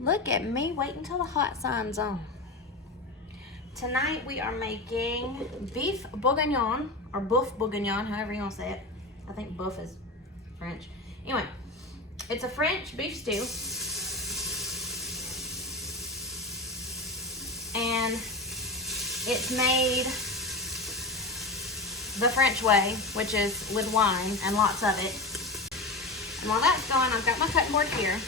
Look at me waiting till the hot sign's on. Tonight we are making beef bourguignon, or boeuf bourguignon, however you want to say it. I think boeuf is French. Anyway, it's a French beef stew. And it's made the French way, which is with wine and lots of it. And while that's going, I've got my cutting board here.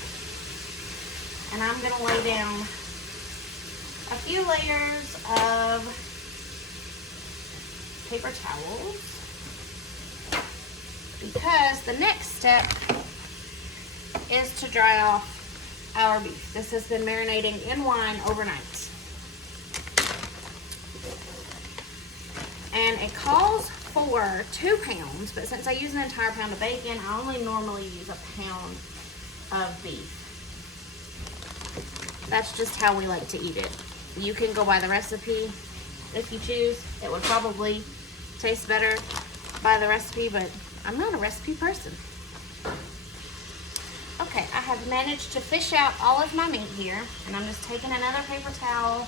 And I'm gonna lay down a few layers of paper towels because the next step is to dry off our beef. This has been marinating in wine overnight. And it calls for 2 pounds, but since I use an entire pound of bacon, I only normally use a pound of beef. That's just how we like to eat it. You can go by the recipe if you choose. It would probably taste better by the recipe, but I'm not a recipe person. Okay, I have managed to fish out all of my meat here, and I'm just taking another paper towel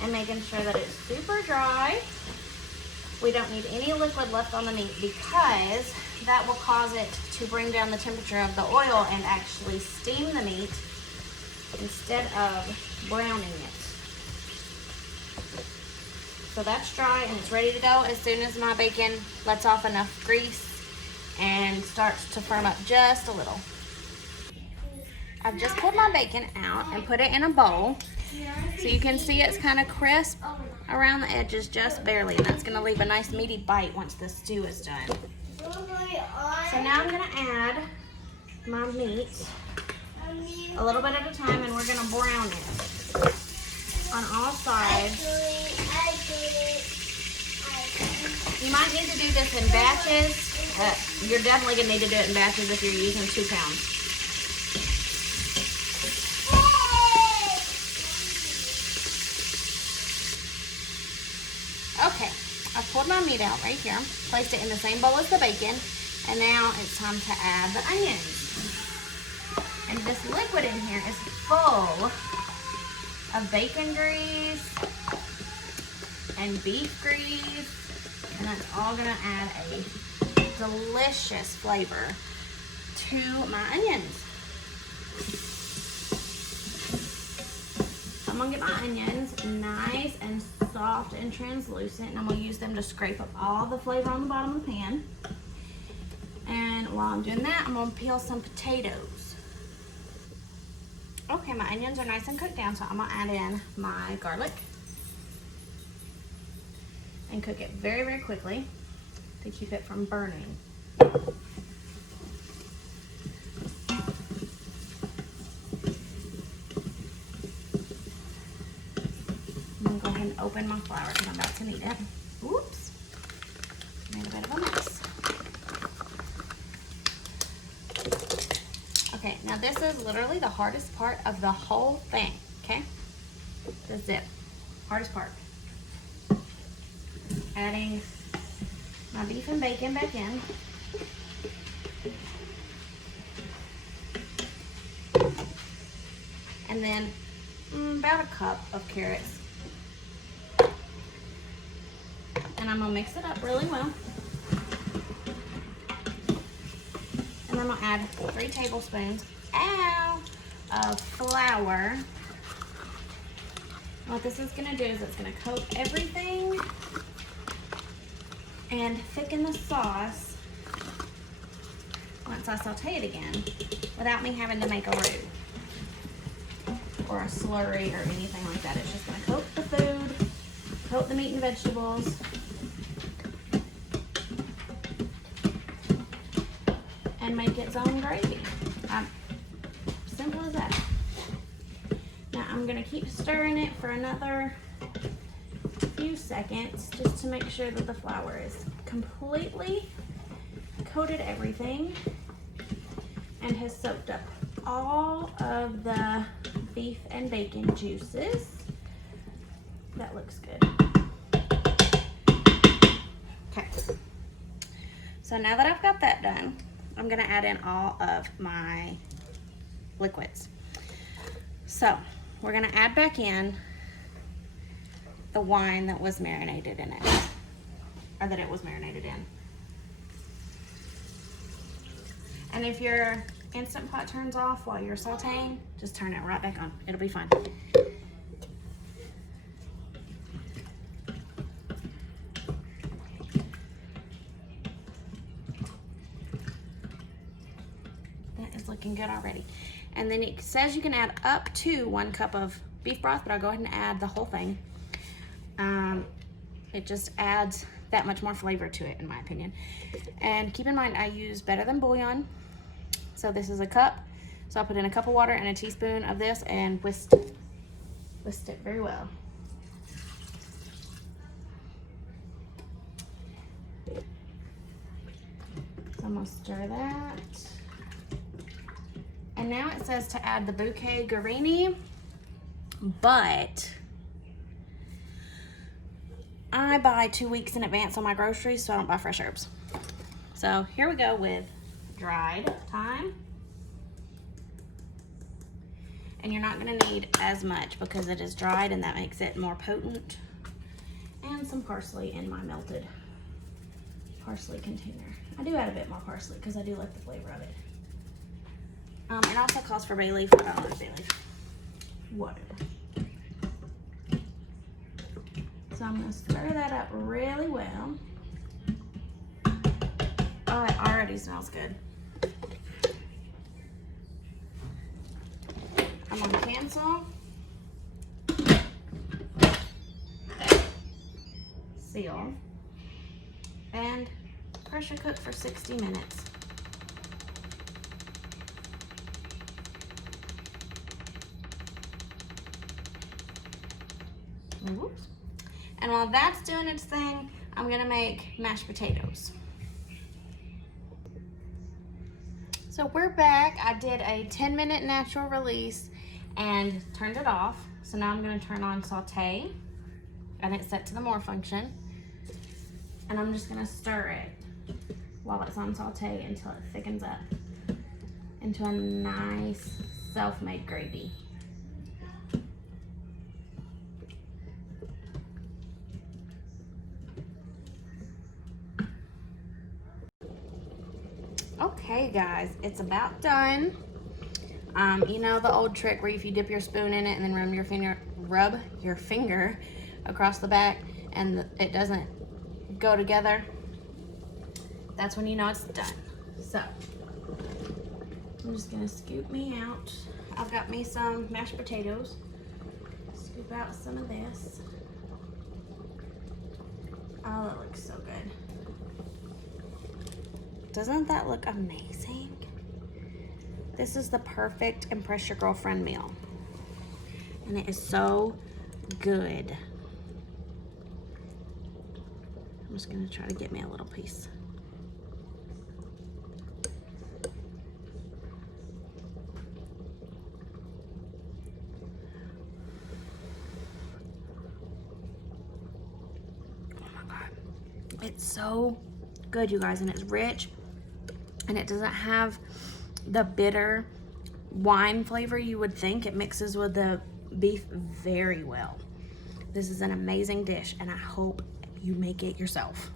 and making sure that it's super dry. We don't need any liquid left on the meat because that will cause it to bring down the temperature of the oil and actually steam the meat instead of browning it. So that's dry and it's ready to go as soon as my bacon lets off enough grease and starts to firm up just a little. I've just pulled my bacon out and put it in a bowl. So you can see it's kind of crisp around the edges just barely, and that's going to leave a nice meaty bite once the stew is done. So now I'm going to add my meat a little bit at a time, and we're going to brown it on all sides. You might need to do this in batches. You're definitely going to need to do it in batches if you're using 2 pounds. Okay, I've pulled my meat out right here, placed it in the same bowl as the bacon, and now it's time to add the onions. And this liquid in here is full of bacon grease and beef grease, and that's all gonna add a delicious flavor to my onions. I'm gonna get my onions nice and soft and translucent, and I'm gonna use them to scrape up all the flavor on the bottom of the pan. And while I'm doing that, I'm gonna peel some potatoes. Okay, my onions are nice and cooked down, so I'm gonna add in my garlic and cook it very, very quickly to keep it from burning. And open my flour because I'm about to need it. Oops, made a bit of a mess. Okay, now this is literally the hardest part of the whole thing, okay? The zip, hardest part. Adding my beef and bacon back in. And then about a cup of carrots. And I'm gonna mix it up really well. And I'm gonna add 3 tablespoons of flour. What this is gonna do is it's gonna coat everything and thicken the sauce once I saute it again without me having to make a roux or a slurry or anything like that. It's just gonna coat the food, coat the meat and vegetables, and make its own gravy. Simple as that. Now I'm gonna keep stirring it for another few seconds just to make sure that the flour is completely coated everything and has soaked up all of the beef and bacon juices. That looks good. Okay. So now that I've got that done, I'm gonna add in all of my liquids. So we're gonna add back in the wine that was marinated in it, or that it was marinated in. And if your Instant Pot turns off while you're sauteing, just turn it right back on. It'll be fine. That is looking good already. And then it says you can add up to 1 cup of beef broth, but I'll go ahead and add the whole thing. It just adds that much more flavor to it, in my opinion. And keep in mind, I use better than bouillon. So this is a cup. So I'll put in a cup of water and a teaspoon of this and whisk it very well. So I'm gonna stir that. And now it says to add the bouquet Guarini, but I buy 2 weeks in advance on my groceries, so I don't buy fresh herbs. So here we go with dried thyme. And you're not gonna need as much because it is dried and that makes it more potent. And some parsley in my melted parsley container. I do add a bit more parsley because I do like the flavor of it. It also calls for bay leaf. I don't like bay leaf. Whatever. So I'm gonna stir that up really well. Oh, it already smells good. I'm gonna cancel. Seal. And pressure cook for 60 minutes. Whoops. And while that's doing its thing, I'm gonna make mashed potatoes. So we're back. I did a 10-minute natural release and turned it off. So now I'm gonna turn on saute, and it's set to the more function. And I'm just gonna stir it while it's on saute until it thickens up into a nice self-made gravy. Okay guys, it's about done. You know the old trick where if you dip your spoon in it and then rub your finger across the back and it doesn't go together? That's when you know it's done. So I'm just gonna scoop me out. I've got me some mashed potatoes. Scoop out some of this. Oh, that looks so good. Doesn't that look amazing? This is the perfect impress your girlfriend meal. And it is so good. I'm just gonna try to get me a little piece. Oh my God. It's so good, you guys, and it's rich. And it doesn't have the bitter wine flavor you would think. It mixes with the beef very well. This is an amazing dish, and I hope you make it yourself.